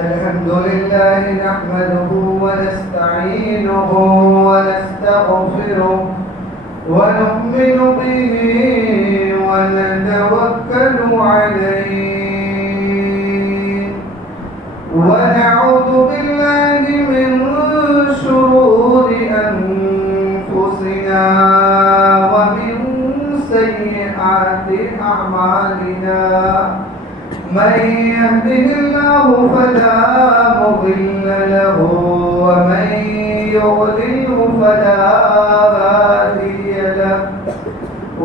الحمد لله نحمده ونستعينه ونستغفره ونؤمن به ونتوكل عليه ونعوذ بالله من شرور أنفسنا ومن سيئات أعمالنا من يهده الله فلا مضل له ومن يضلل فلا هادي له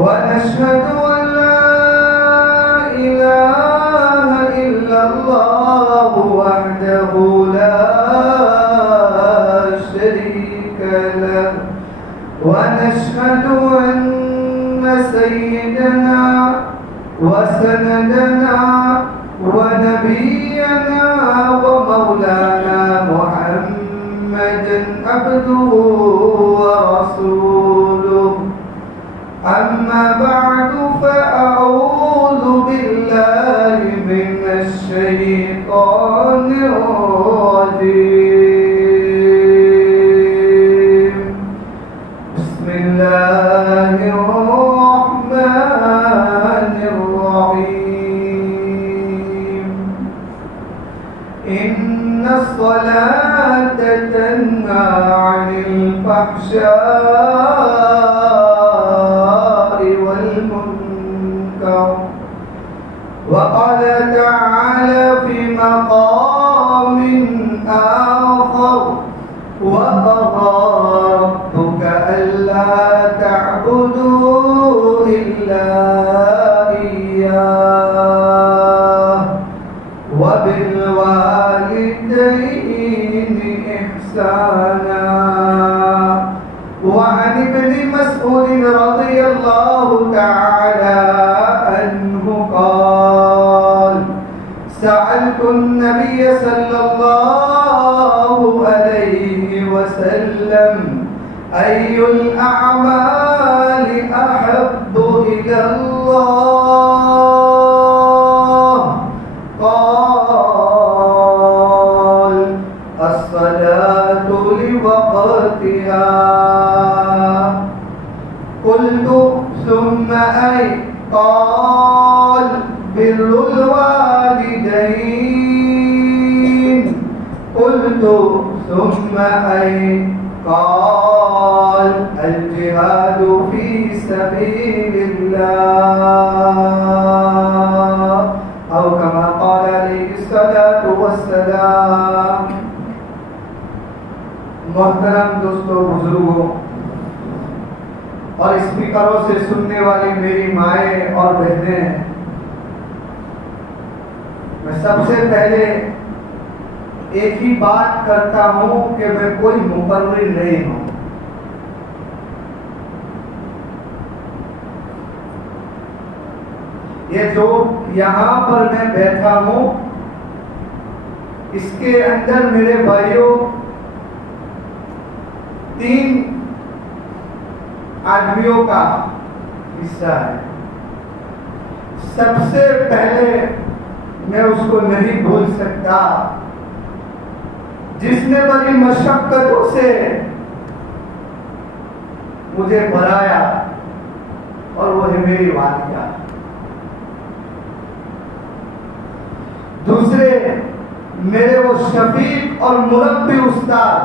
ونشهد أن لا إله إلا الله وحده لا شريك له ونشهد أن سيدنا وسندنا ونبينا ومولانا محمدا عبده ورسوله أما بعد فأعوذ بالله من الشيطان الرجيم بسم الله الرحمن الرحيم إن الصلاة تنهى عن الفحشاء والمنكر وقال تعالى في مقام آخر وقضى ربك ألا تعبدوا إلا إياه وبالوالدين إحسانا وعن ابن مسعود رضي الله تعالى عنه قال سألت النبي صلى الله عليه وسلم أي الأعمال أحب إلى الله قال الصلاة لوقتها قلت ثم أي قال بر الوالدين قلت ثم أي قال الجهاد في سبيل الله أو كما قال عليه الصلاة والسلام محترم دوستوں بزرگوں اور اسپیکروں سے سننے والی میری مائیں اور بہنیں، میں سب سے پہلے ایک ہی بات کرتا ہوں کہ میں کوئی مقرر نہیں ہوں۔ یہ جو یہاں پر میں بیٹھا ہوں اس کے اندر میرے بھائیوں 3 آدمیوں کا حصہ ہے۔ سب سے پہلے میں اس کو نہیں بھول سکتا جس نے بڑی مشقتوں سے مجھے بڑھایا، اور وہ ہے میری والدہ۔ دوسرے میرے وہ شفیق اور مربی استاد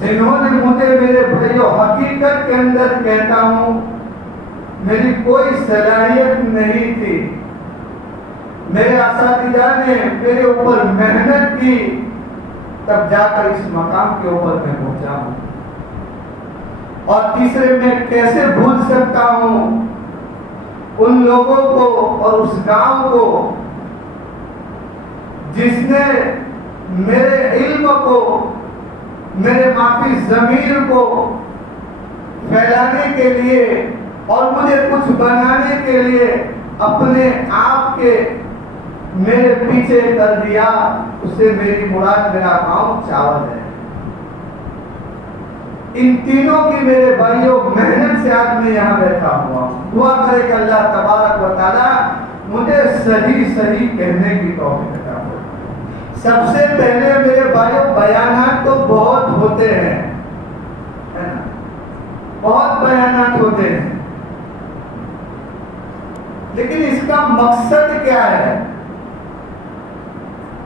جنہوں نے مجھے، میرے بھائیوں، حقیقت کے اندر کہتا ہوں میری کوئی صلاحیت نہیں تھی، میرے اساتذہ نے میرے اوپر محنت کی، تب جا کر اس مقام کے اوپر میں پہنچا ہوں۔ اور تیسرے میں کیسے بھول سکتا ہوں ان لوگوں کو اور اس گاؤں کو جس نے میرے علم کو، میرے معافی ضمیر کو پھیلانے کے لیے اور مجھے کچھ بنانے کے لیے اپنے آپ کے میرے پیچھے کر دیا۔ اس سے میری مراد میرا گاؤں چاول ہے۔ ان تینوں کی میرے بھائیوں محنت سے آج میں یہاں بیٹھا ہوا ہوں۔ دعا کرے کہ اللہ تبارک و تعالی مجھے صحیح کہنے کی توفیق عطا فرمائے۔ سب سے پہلے میرے بھائیوں، بیانات تو بہت ہوتے ہیں، ہے نا؟ بہت بیانات ہوتے ہیں، لیکن اس کا مقصد کیا ہے؟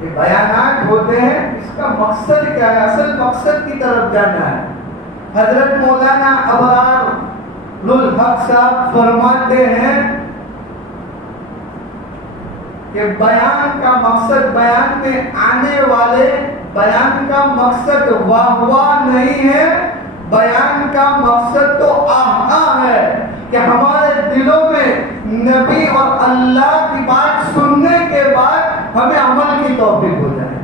یہ بیانات ہوتے ہیں، اس کا مقصد کیا ہے؟ اصل مقصد کی طرف جانا ہے۔ حضرت مولانا ابرار الحق صاحب فرماتے ہیں کہ بیان کا مقصد، بیان میں آنے والے بیان کا مقصد واہ واہ نہیں ہے، بیان کا مقصد تو آہا ہے کہ ہمارے دلوں میں نبی اور اللہ کی بات سننے کے بعد ہمیں عمل کی توفیق ہو جائے۔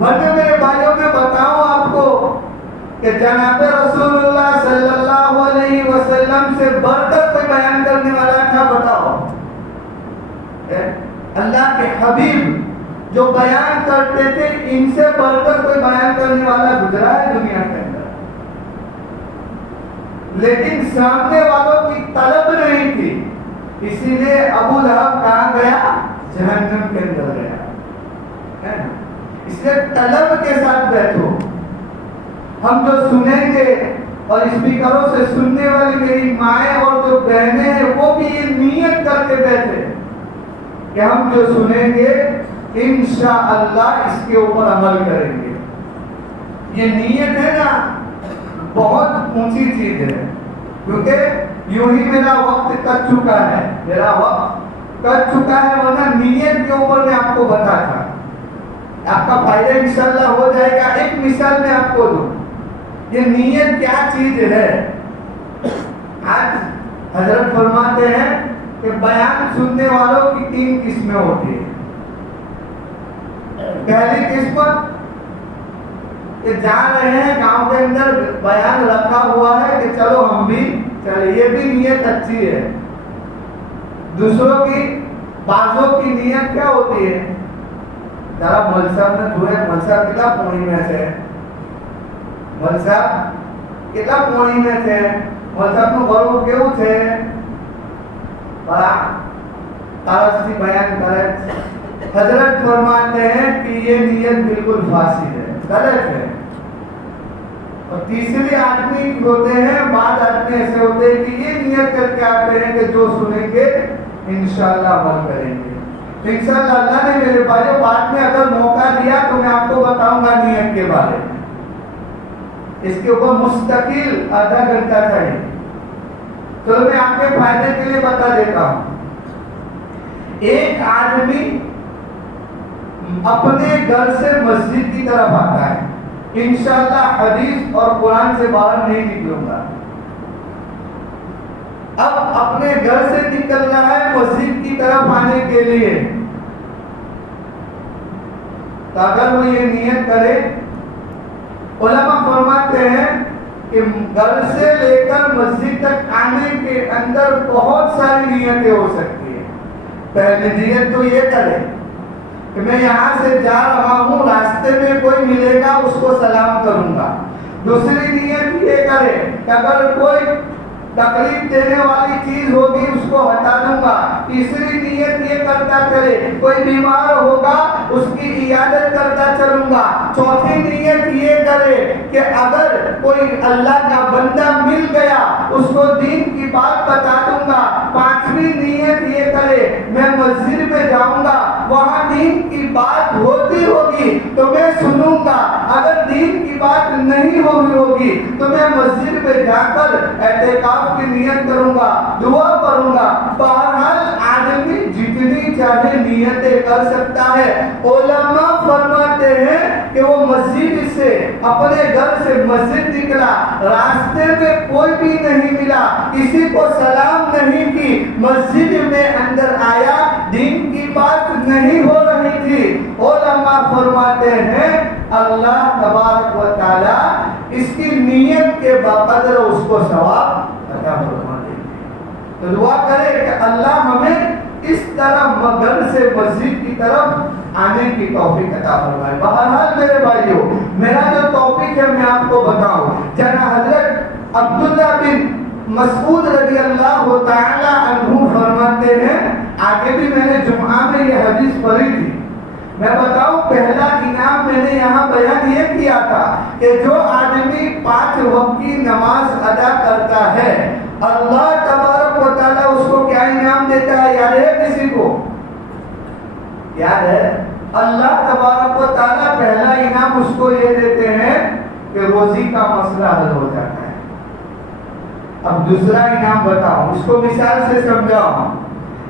ورنہ میرے بھائیوں میں بتاؤں آپ کو کہ جناب رسول اللہ صلی اللہ علیہ وسلم سے بڑھ کر کوئی بیان کرنے والا تھا؟ بتاؤ۔ اللہ کے حبیب جو بیان کرتے تھے، ان سے بڑھ کر کوئی بیان کرنے والا گزرا ہے دنیا کے اندر؟ لیکن سامنے والوں کی طلب نہیں تھی، اسی لیے ابو لہب کہاں گیا؟ جہنم کے اندر گیا۔ اس لیے طلب کے ساتھ بیٹھو۔ ہم جو سنیں گے، اور اسپیکروں سے سننے والی میری مائیں اور جو بہنیں ہیں، وہ بھی یہ نیت کر کے بیٹھے کہ ہم جو سنیں گے انشاءاللہ اس کے اوپر عمل کریں گے۔ یہ نیت ہے نا، بہت اونچی چیز ہے، کیونکہ یوں ہی میرا وقت کٹ چکا ہے، ورنہ نیت کے اوپر میں آپ کو بتا تھا، آپ کا فائدہ انشاءاللہ ہو جائے گا۔ ایک مثال میں آپ کو دوں، یہ نیت کیا چیز ہے۔ آج حضرت فرماتے ہیں کہ بیان سننے والوں کی 3 قسمیں ہوتی ہیں۔ پہلی قسمت کہ جا رہے ہیں گاؤں کے اندر، بیان رکھا ہوا ہے کہ چلو ہم بھی چلے، یہ بھی نیت اچھی ہے۔ دوسروں کی، بعضوں کی نیت کیا ہوتی ہے؟ ذرا مول صاحب نے دھوئے، مول صاحب کتنا پونی میں سے، مول صاحب کتنا پونی میں تھے، مول صاحب کو غروب کیوں تھے، بڑا تارستی بیان کرے۔ حضرت فرماتے ہیں کہ یہ نیت بالکل فاسد ہے، غلط ہے۔ اور تیسری آدمی ہوتے ہیں، بعض آدمی ایسے ہوتے ہیں کہ یہ نیت کر کے آتے ہیں کہ جو سنیں گے انشاءاللہ عمل کریں گے۔ تو انشاءاللہ اللہ نے میرے بھائیوں بعد میں اگر موقع دیا تو میں آپ کو بتاؤں گا نیت کے بارے میں، اس کے اوپر مستقل آدھا گھنٹہ چاہیے۔ تو میں آپ کے فائدے کے لیے بتا دیتا ہوں۔ ایک آدمی اپنے گھر سے مسجد کی طرف آتا ہے، انشاءاللہ حدیث اور قرآن سے باہر نہیں نکلوں گا۔ اب اپنے گھر سے نکل رہا ہے مسجد کی طرف آنے کے لیے، تو اگر وہ یہ نیت کرے، علماء فرماتے ہیں کہ گھر سے لے کر مسجد تک آنے کے اندر بہت ساری نیتیں ہو سکتی ہیں۔ پہلی نیت تو یہ کرے کہ میں یہاں سے جا رہا ہوں، راستے میں کوئی ملے گا اس کو سلام کروں گا۔ دوسری نیت یہ کرے کہ اگر کوئی تکلیف دینے والی چیز ہوگی اس کو ہٹا دوں گا۔ تیسری نیت یہ کرتا چلے، کوئی بیمار ہوگا اس کی عیادت کرتا چلوں گا۔ چوتھی نیت یہ کرے کہ اگر کوئی اللہ کا بندہ مل گیا اس کو دین کی بات بتا دوں گا۔ پانچویں نیت یہ کرے میں مسجد میں جاؤں گا، وہاں دین کی بات ہوتی ہوگی تو میں سنوں گا، اگر دین کی بات نہیں ہوگی تو میں مسجد میں جا کر اعتکاف کی نیت کروں گا، دعا کروں گا۔ بہرحال آدمی جتنی چاہے نیتیں کر سکتا ہے۔ علماء فرماتے ہیں کہ وہ مسجد سے، اپنے گھر سے مسجد نکلا، راستے میں کوئی بھی نہیں ملا، کسی کو سلام نہیں کی، مسجد میں اندر آیا، دین کی بات نہیں ہو رہی تھی۔ علماء فرماتے ہیں اللہ تبارک و تعالی اس کی نیت کے بقدر اس کو ثواب عطا فرما دے۔ تو دعا کرے کہ اللہ ہمیں اس طرح گھر سے مسجد کی طرف آنے کی توفیق عطا فرمائے۔ بہرحال میرے بھائیوں، میرا جو ٹاپک ہے میں آپ کو بتاؤں، جناب حضرت عبداللہ بن مسعود رضی اللہ تعالی عنہ فرماتے ہیں آگے بھی میں نے جمعہ میں یہ حدیث پڑھی تھی. میں بتاؤں پہلا انعام میں نے یہاں بیان یہ کیا تھا کہ جو آدمی 5 وقت کی نماز ادا کرتا ہے اللہ تبارک و تعالیٰ اس کو کیا انعام دیتا ہے؟ یاد ہے کسی کو؟ یاد ہے؟ اللہ تبارک و تعالیٰ پہلا انعام اس کو یہ دیتے ہیں کہ روزی کا مسئلہ حل ہو جاتا ہے. اب دوسرا انعام بتاؤں، اس کو مثال سے سمجھاؤں.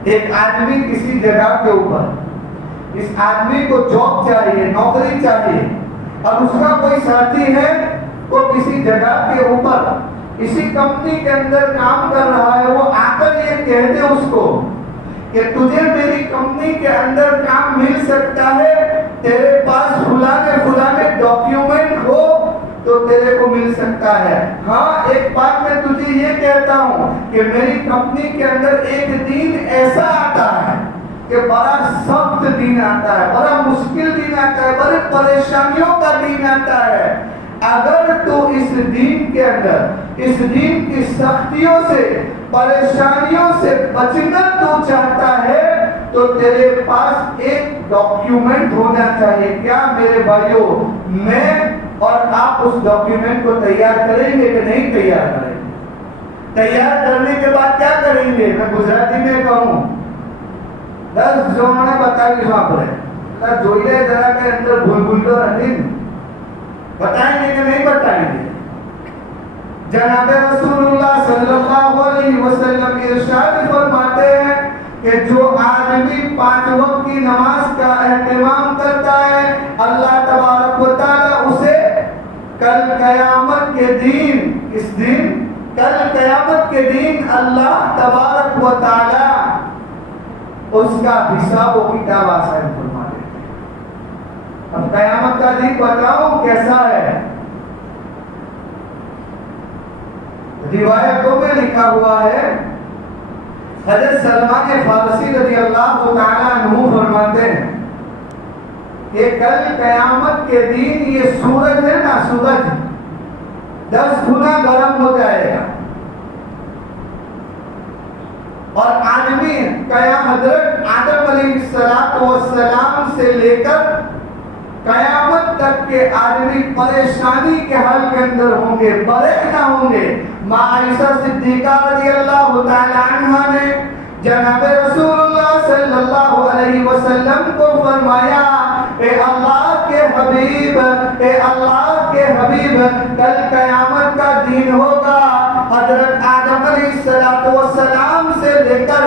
ایک آدمی کسی جگہ کے اوپر، اس آدمی کو جاب چاہیے، نوکری چاہیے. اب اس کا کوئی ساتھی ہے وہ کسی جگہ کے اوپر اسی کمپنی کے اندر کام کر رہا ہے. وہ آ کر یہ کہہ دے اس کو کہ تجھے میری کمپنی کے اندر کام مل سکتا ہے، تیرے پاس فلانے ڈاکیومنٹ ہو تو تیرے کو مل سکتا ہے. ہاں ایک بات میں تجھے یہ کہتا ہوں کہ میری کمپنی کے اندر ایک دن ایسا آتا ہے کہ بڑا سخت دن آتا ہے، بڑا مشکل دن آتا ہے، بڑے پریشانیوں کا دن آتا ہے. اگر تو اس دن کے اندر اس دن کی سختیوں سے پریشانیوں سے بچنا تو چاہتا ہے تو تیرے پاس ایک ڈاکیومنٹ ہونا چاہیے. کیا میرے بھائیوں، میں اور آپ اس ڈاکیومنٹ کو تیار کریں گے کہ نہیں تیار کریں گے؟ تیار کرنے کے بعد کیا کریں گے؟ میں گجراتی میں کہوں 10 جوڑے بتائیے وہاں پر جوڑے ذرا کے اندر بھول رہی بتائیں گے کہ نہیں بتائیں گے؟ جناب رسول اللہ صلی اللہ علیہ وسلم ارشاد فرماتے ہیں کہ جو آدمی 5 وقت کی نماز کا اہتمام کرتا ہے اللہ تبارک و تعالیٰ اسے کل قیامت کے دن، اس دن کل قیامت کے دن اللہ تبارک و تعالیٰ اس کا حساب و کتاب آسان فرما دیتے ہیں. اب قیامت کا دن بتاؤ کیسا ہے؟ روایتوں میں لکھا ہوا ہے، حضرت سلمان فارسی رضی اللہ تعالیٰ عنہ فرماتے ہیں کہ کل قیامت کے دن یہ سورج ہے نا، سورج 10 گنا گرم ہو جائے گا اور آدمی حضرت آدم علیہ السلام سے لے کر قیامت تک کے آدمی پریشانی کے حال کے اندر ہوں گے، بریک نہ ہوں گے. ماں عائشہ صدیقہ رضی اللہ تعالی عنہا نے جناب رسول اللہ صلی اللہ علیہ وسلم کو فرمایا، اے اللہ کے حبیب، اے اللہ کے حبیب، کل قیامت کا دن ہوگا. حضرت آدم علیہ السلام سے لے کر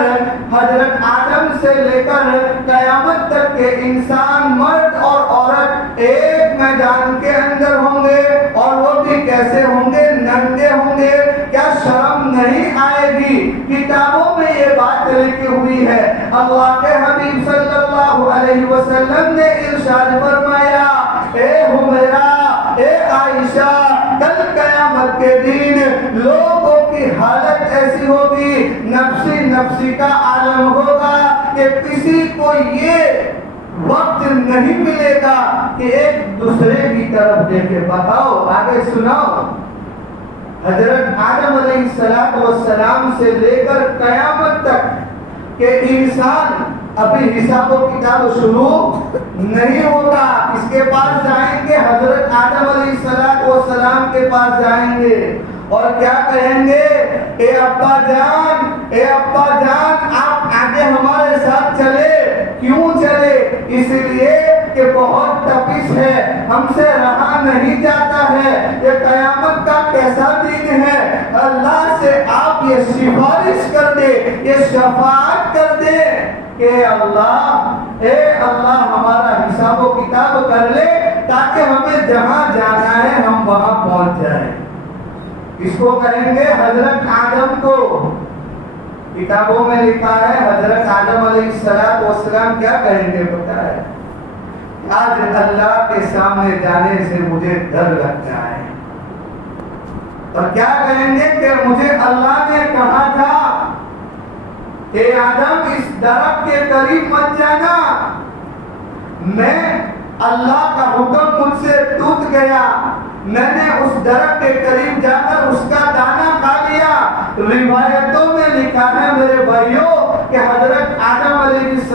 حضرت آدم سے لے کر قیامت تک کے انسان مرد اور عورت ایک میدان کے اندر ہوں گے اور وہ بھی کیسے ہوں گے؟ ننگے ہوں گے. کیا شرم نہیں آئے گی؟ کتابوں میں یہ بات لکھی ہوئی ہے. اللہ کے حبیب صلی اللہ علیہ وسلم نے ارشاد فرمایا، اے حمیرہ، اے عائشہ، کل قیامت کے دن لوگوں کی حالت ایسی ہوگی، نفسی کا عالم ہوگا کہ کسی کو یہ وقت نہیں ملے گا کہ ایک دوسرے کی طرف دیکھے. بتاؤ آگے سناؤ. حضرت آدم علیہ السلام سے لے کر قیامت تک کہ انسان ابھی حساب و کتاب شروع نہیں ہوگا. اس کے پاس جائیں گے، حضرت آدم علیہ السلام کے پاس جائیں گے اور کیا کہیں گے؟ اے ابا جان آپ آگے ہمارے ساتھ چلے. کیوں چلے؟ اس لیے کہ بہت تپش ہے، ہم سے رہا نہیں جاتا ہے. یہ قیامت کا کیسا دن ہے، اللہ سے آپ یہ سفارش کر دے، یہ شفاعت کر دے کہ اے اللہ ہمارا حساب و کتاب کر لے تاکہ ہمیں جہاں جانا ہے ہم وہاں پہنچ جائیں. اس کو کہیں گے حضرت آدم کو. کتابوں میں لکھا ہے حضرت آدم علیہ السلام کیا کہیں گے پتہ ہے؟ آج اللہ کے سامنے جانے سے مجھے ڈر لگتا ہے. اور کیا کہیں گے کہ مجھے اللہ نے کہا تھا کہ آدم اس درخت کے قریب مت جانا. میں اللہ کا حکم مجھ سے ٹوٹ گیا، میں نے اس درخت کے قریب جا کر اس کا دانہ کھا لیا. روایتوں میں لکھا ہے میرے بھائیوں کہ حضرت آدم علیہ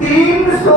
300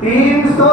300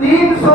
300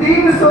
300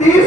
30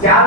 4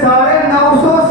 950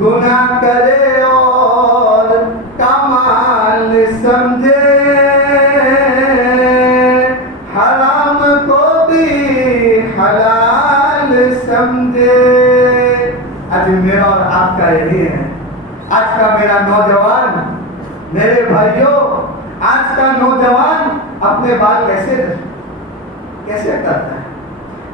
گناہ کرے اور کمال سمجھے، حرام کو بھی حلال سمجھے۔ آج میرا اور آپ کا یہی ہے، آج کا میرا نوجوان، میرے بھائیوں، آج کا نوجوان اپنے بال کیسے کرتا ہے؟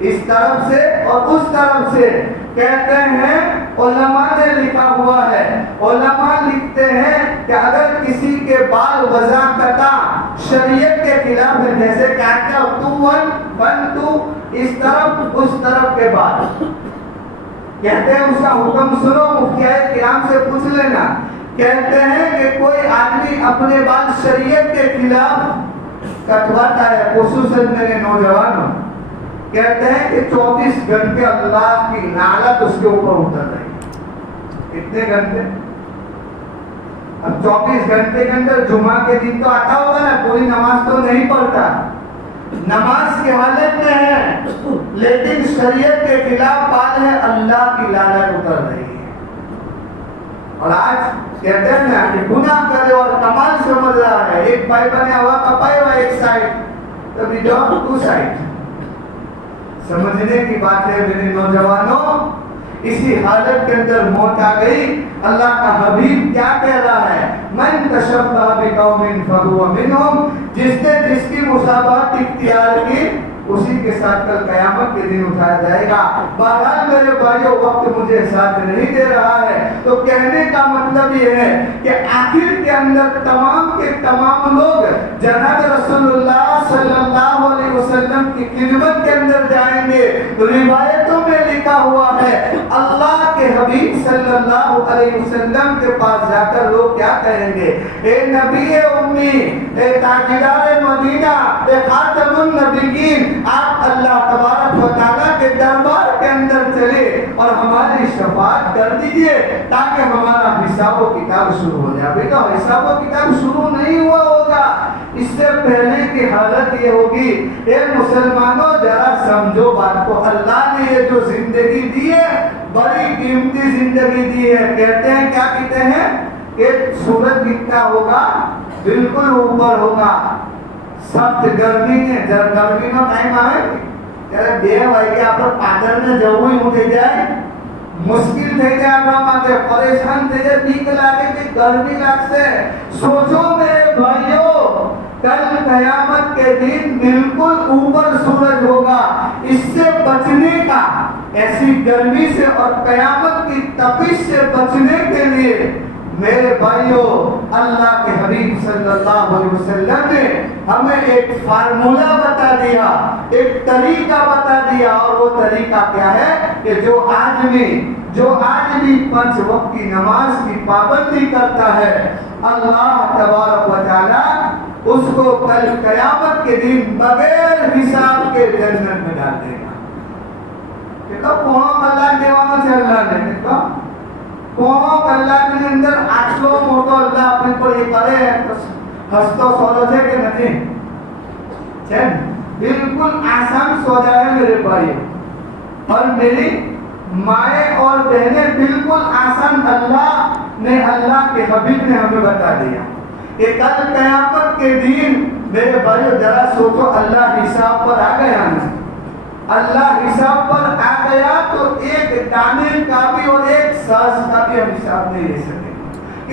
اس طرف سے اور اس طرف سے۔ کہتے ہیں علماء نے لکھا ہوا ہے، علماء لکھتے ہیں کہ اگر کسی کے بال وضاحتہ شریعت کے خلاف ہے، جیسے کہتا 2 1 1 2 اس طرف اس طرف کے بال، کہتے ہیں اس کا حکم سنو، مفتیان کرام سے پوچھ لینا۔ کہتے ہیں کہ کوئی آدمی اپنے بال شریعت کے خلاف کٹواتا ہے، خصوصاً میرے نوجوانوں، کہتے ہیں کہ 24 گھنٹے اللہ کی لعنت اس کے اوپر اتر رہی ہے۔ کتنے گھنٹے؟ اب 24 گھنٹے کے اندر جمعہ کے دن تو آتا ہوگا نا، پوری نماز تو نہیں پڑھتا، نماز کی حالت میں ہے، لیکن شریعت کے خلاف بات ہے، اللہ کی لعنت اتر رہی ہے۔ اور آج کہتے ہیں نا کہ گناہ کرے اور کمال سمجھ رہا ہے، ایک پائی بنے ہوا کا پائی ہوا ایک سائڈ، تو وی ڈونٹ 2 سائڈ۔ سمجھنے کی بات ہے میرے نوجوانوں، اسی حالت کے اندر موت آ گئی۔ اللہ کا حبیب کیا کہہ رہا ہے؟ من تشبہ بقوم فہو منہم، جس نے جس کی مشابہت اختیار کی اسی کے ساتھ کل قیامت کے دن اٹھایا جائے گا۔ بہرحال میرے بھائیوں، وقت مجھے ساتھ نہیں دے رہا ہے، تو کہنے کا مطلب یہ ہے کہ آخر کے اندر تمام کے تمام لوگ جناب رسول اللہ صلی اللہ علیہ وسلم کی خدمت کے اندر جائیں گے۔ روایتوں میں لکھا ہوا ہے اللہ کے حبیب صلی اللہ علیہ وسلم کے پاس جا کر لوگ کیا کہیں گے؟ اے نبی امی، اے تاجدار مدینہ، اے خاتم النبیین، آپ اللہ تبارک و تعالیٰ کے دربار کے اندر چلے اور ہماری شفاعت کر دیجئے تاکہ ہمارا حساب و کتاب شروع ہو جائے۔ بیٹا حساب و کتاب شروع نہیں ہوا ہوگا، اس سے پہلے کی حالت یہ ہوگی، اے مسلمانوں ذرا سمجھو بات کو، اللہ نے یہ جو زندگی دی ہے بڑی قیمتی زندگی دی ہے۔ کہتے ہیں کیا کہتے ہیں کہ سورج دکھتا ہوگا بالکل اوپر ہوگا، سخت گرمی نے گرمی નો ટાઈમ આવે ત્યારે 2 વાગ્યા આપણે પાદરને જવું ઉઠી જાય, મુશ્કેલ થઈ જાય આપણા માટે, પરેશાન થઈ જાય, બીક લાગે કે ગરમી લાગશે। સોચો મેરે ભાઈઓ, کل قیامت کے دن بالکل اوپر سورج ہوگا، اس سے بچنے کا، ایسی گرمی سے اور قیامت کی تپش سے بچنے کے لیے میرے بھائیوں، اللہ کے حبیب صلی اللہ علیہ وسلم نے ہمیں ایک فارمولا بتا دیا، ایک طریقہ بتا دیا، اور وہ طریقہ کیا ہے کہ جو آدمی 5 وقت کی نماز کی پابندی کرتا ہے، اللہ تبارک و تعالی اس کو کل قیامت کے دن بغیر حساب کے جنت میں ڈال دے گا۔ کتنا پوہاں اللہ دیوانا سے اللہ نے کتنا پوہاں اللہ کے اندر آٹھلو موٹو اللہ اپنے پر یہ کرے ہستو سولو ہے کہ نہیں؟ بالکل آسان سودا ہے میرے بھائی اور میری مائیں اور بہنیں، بالکل آسان اللہ نے، اللہ کے حبیب نے ہمیں بتا دیا کہ کل قیامت کے دن میرے بھائیو ذرا سوچو، اللہ حساب پر آ گیا نا، اللہ حساب پر آ گیا تو ایک دانے کا بھی اور ایک ساز کا بھی ہم حساب نہیں لے سکیں۔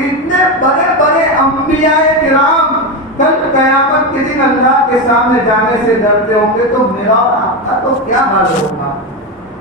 اتنے بڑے بڑے انبیاء کرام کل قیامت کے دن اللہ کے سامنے جانے سے ڈرتے ہوں گے، تو میرا اور آپ کا تو کیا حال ہوگا؟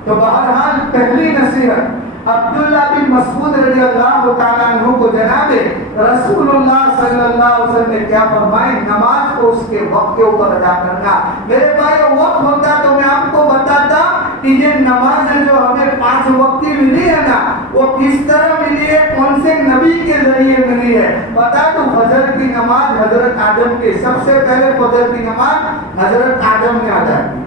تو بہرحال پہلی نصیحت عبداللہ بن مسعود رضی اللہ تعالیٰ عنہ کو جناب رسول اللہ صلی اللہ علیہ وسلم نے کیا فرمائے؟ نماز کو اس کے وقت کے اوپر ادا کرنا۔ میرے بھائی وقت ہوتا تو میں آپ کو بتاتا کہ یہ نماز جو ہمیں 5 وقتی ملی ہے نا، وہ کس طرح ملی ہے، کون سے نبی کے ذریعے ملی ہے؟ بتا تو فجر کی نماز حضرت آدم کے، سب سے پہلے فجر کی نماز حضرت آدم نے ادا کی۔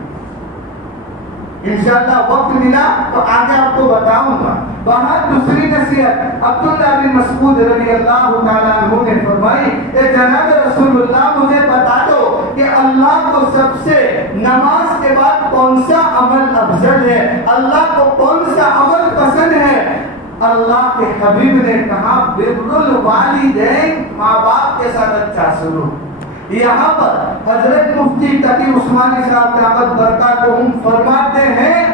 انشاءاللہ وقت ملا تو آگے آپ کو بتاؤں گا۔ بہت دوسری نصیحت عبداللہ بن مسعود رضی اللہ تعالیٰ عنہ نے فرمائی، اے جناب رسول اللہ مجھے بتا دو کہ اللہ کو سب سے نماز کے بعد کون سا عمل افضل ہے، اللہ کو کون سا عمل پسند ہے؟ اللہ کے حبیب نے کہا بر الوالدین، ماں باپ کے ساتھ اچھا سلوک۔ یہاں پر حضرت مفتی تقی عثمانی صاحب دامت برکاتہم فرماتے ہیں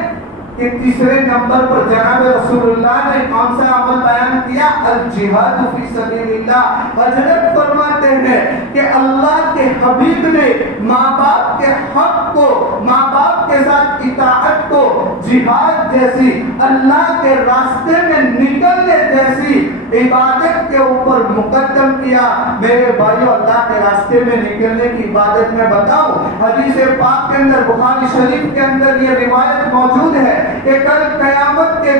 کہ تیسرے نمبر پر جناب رسول اللہ نے کون سا عمل بیان کیا؟ الجہاد فی سبیل اللہ۔ حضرت فرماتے ہیں کہ اللہ کے حبیب نے ماں باپ کے حق کو، ماں باپ کے ساتھ اطاعت کو جہاد جیسی، اللہ کے راستے میں نکلنے جیسی عبادت کے اوپر مقدم کیا۔ میرے بھائیو، اللہ کے راستے میں نکلنے کی عبادت میں بتاؤں، حدیث پاک کے اندر، بخاری شریف کے اندر یہ روایت موجود ہے کہ کل قیامت کے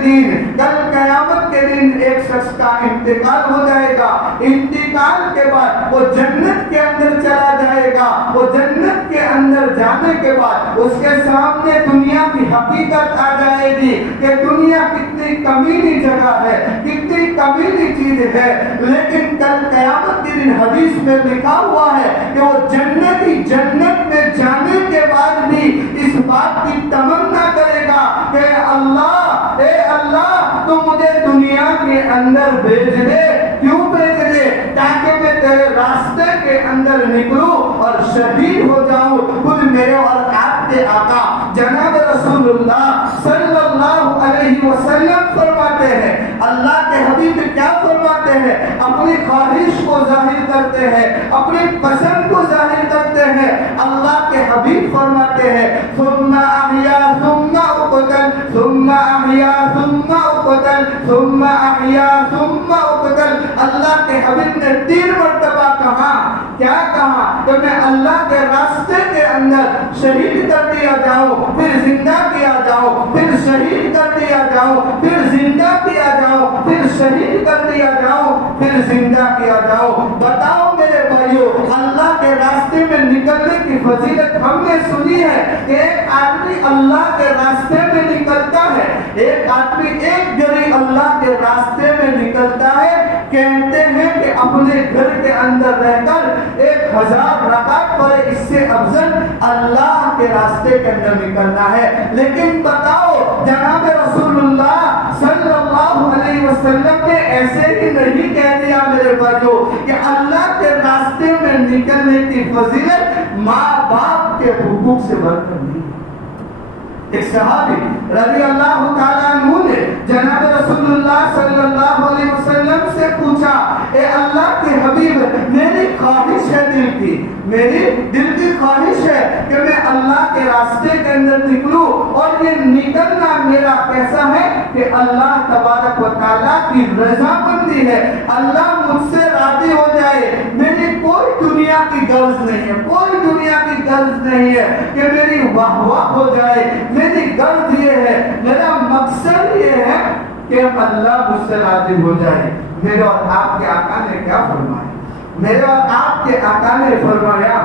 دن ایک شخص کا انتقال ہو جائے گا۔ انتقال کے بعد وہ جنت کے اندر چلا جائے گا۔ وہ جنت کے اندر جانے کے بعد اس کے سامنے دنیا کی حقیقت آ جائے گی کہ دنیا کتنی کمینی جگہ ہے، کتنی کمینی چیز ہے۔ لیکن کل قیامت کے دن حدیث میں لکھا ہوا ہے کہ وہ جنتی جنت میں جانے کے بعد بھی اس بات کی تمنا کرے گا کہ اللہ، اے اللہ، تو مجھے دنیا کے اندر بھیج دے۔ کیوں بھیج دے؟ تاکہ میں تیرے راستے کے اندر نکلوں اور شہید ہو جاؤں۔ خود میرے اور آپ کے آقا جناب رسول اللہ صلی اللہ علیہ وسلم فرماتے ہیں، اللہ کے حبیب کیا فرماتے ہیں؟ اپنی خواہش کو ظاہر کرتے ہیں، اپنی پسند کو ظاہر کرتے ہیں۔ اللہ کے حبیب فرماتے ہیں ثم احیا ثم اقتل ثم احیا ثم اقتل ثم احیا ثم اقتل۔ اللہ کے حبیب نے 3 مرتبہ کہا، کیا کہا؟ کہ میں اللہ کے راستے کے اندر شہید کر دیا جاؤں، پھر زندہ کیا جاؤں، پھر شہید کر دیا جاؤں، پھر زندہ کیا جاؤں، پھر شہید کر دیا جاؤں، پھر زندہ کیا جاؤں۔ بتاؤ میرے بھائیو، اللہ کے راستے میں نکلنے کی فضیلت ہم نے سنی ہے کہ ایک آدمی اللہ کے راستے میں نکلتا ہے، ایک آدمی ایک گھڑی اللہ کے راستے میں نکلتا ہے، کہتے ہیں کہ اپنے گھر کے اندر رہ کر 1000 رکعت پڑھے، اس سے افضل اللہ کے راستے کے اندر نکلنا ہے۔ لیکن بتاؤ، جناب رسول اللہ صلی اللہ علیہ وسلم نے ایسے ہی نہیں کہہ دیا میرے بھائیو کہ اللہ کے راستے میں نکلنے کی فضیلت ماں باپ کے حقوق سے بڑھ کر نہیں۔ ایک صحابی رضی اللہ تعالیٰ عنہ نے جناب رسول اللہ صلی اللہ علیہ وسلم سے پوچھا، اے اللہ کے حبیب، میری خواہش ہے دل کی، میری دل کی خواہش ہے کہ میں اللہ کے راستے کے اندر نکلوں، اور یہ نکلنا میرا کیسا ہے کہ اللہ تبارک و تعالیٰ کی رضا مندی ہے، اللہ مجھ سے راضی ہو جائے۔ میری کوئی دنیا کی غرض نہیں ہے، کوئی دنیا کی غرض نہیں ہے کہ میری واہ واہ ہو جائے۔ میری غرض یہ ہے، میرا مقصد یہ ہے کہ اللہ مجھ سے راضی ہو جائے۔ میرے اور آپ کے آقا نے کیا فرمایا؟ میرے اور آپ کے آقا نے فرمایا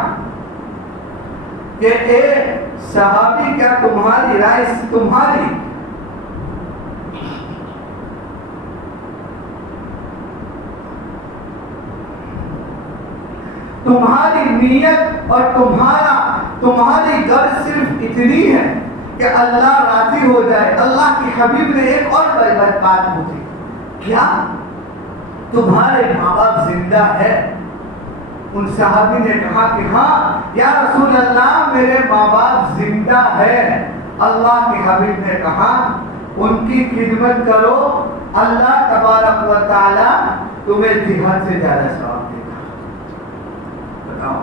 کہ اے صحابی، کیا تمہاری رائے، تمہاری نیت اور تمہاری غرض صرف اتنی ہے کہ اللہ راضی ہو جائے۔ اللہ کے حبیب نے ایک اور بات پوچھی، کیا تمہارے ماں باپ زندہ ہے؟ ان صحابی نے کہا کہ ہاں یا رسول اللہ، میرے ماں باپ زندہ ہے۔ اللہ کے حبیب نے کہا ان کی خدمت کرو، اللہ تبارک و تعالی تمہیں جہاد سے زیادہ ثواب دے گا۔ بتاؤ،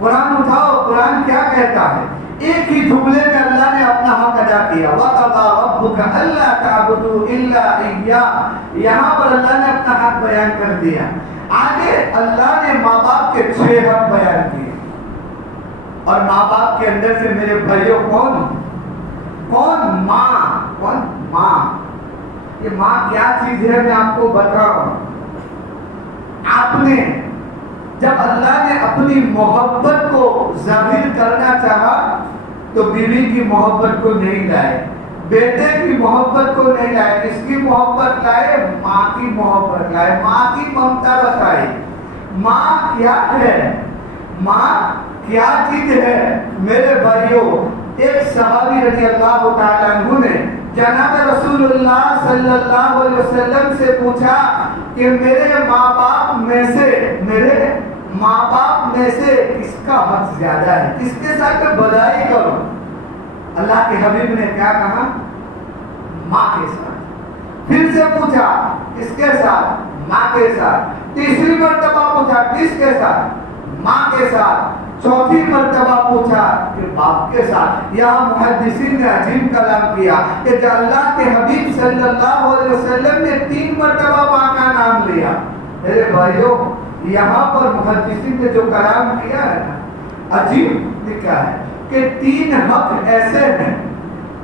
قرآن اٹھاؤ، قرآن کیا کہتا ہے؟ ایک ہی جملے میں اللہ نے اپنا حق ادا کیا، وَقَضَىٰ رَبُّكَ أَلَّا تَعْبُدُوا إِلَّا إِيَّاهُ۔ یہاں پر اللہ نے اپنا حق بیان کر دیا۔ آگے اللہ نے ماں باپ کے 6 حق بیان کیے، اور ماں باپ کے اندر سے میرے بھائیوں کون ماں؟ یہ ماں کیا چیز ہے میں آپ کو بتاؤں۔ آپ نے جب اللہ نے اپنی محبت کو ظاہر کرنا چاہا تو بیوی کی محبت کو نہیں لائے، بیٹے کی محبت کو نہیں لائے، اس کی محبت لائے، ماں کی محبت لائے، ماں کی ممتا بتائی۔ ماں کیا ہے؟ ماں کیا چیز ہے؟ میرے بھائیوں، ایک صحابی رضی اللہ تعالیٰ عنہ نے جناب رسول اللہ صلی اللہ علیہ وسلم سے پوچھا کہ میرے ماں باپ میں سے کس کا حق زیادہ ہے، کس کے ساتھ میں بھلائی کروں؟ اللہ کے حبیب نے کیا کہا؟ ماں کے ساتھ۔ پھر سے پوچھا کس کے ساتھ؟ ماں کے ساتھ۔ تیسری مرتبہ پوچھا کس کے ساتھ؟ ماں کے ساتھ۔ چوتھی مرتبہ پوچھا کہ باپ کے ساتھ۔ یہاں محدثین نے عجیب کلام کیا کہ جو اللہ کے حبیب صلی اللہ علیہ وسلم نے 3 مرتبہ ماں کا نام لیا۔ میرے بھائیوں، یہاں پر محدثین نے جو کلام کیا ہے نا، عجیب لکھا ہے کہ 3 حق ایسے ہیں،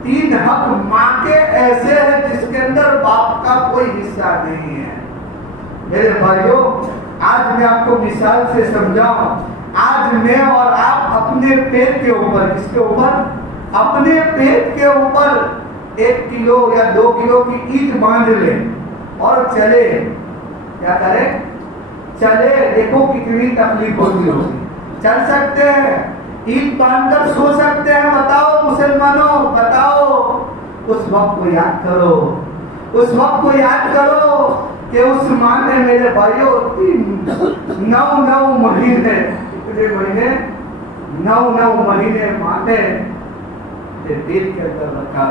3 حق ماں کے ایسے ہیں جس کے اندر باپ کا کوئی حصہ نہیں ہے۔ میرے بھائیوں، آج میں آپ کو مثال سے سمجھاؤں۔ آج میں اور آپ اپنے پیٹ کے اوپر، کس کے اوپر؟ اپنے پیٹ کے اوپر 1 کلو یا 2 کلو کی اینٹ باندھ لیں اور چلے، کیا کریں؟ چلے، دیکھو کتنی تکلیف ہوتی ہوگی۔ چل سکتے ہیں؟ اینٹ باندھ کر سو سکتے ہیں؟ بتاؤ مسلمانوں، بتاؤ۔ اس وقت کو یاد کرو، اس وقت کو یاد کرو کہ اس ماں نے، میرے بھائیوں، 9 مہینے، کتنے مہینے؟ 9 مہینے ماں نے پیٹ کے اندر رکھا۔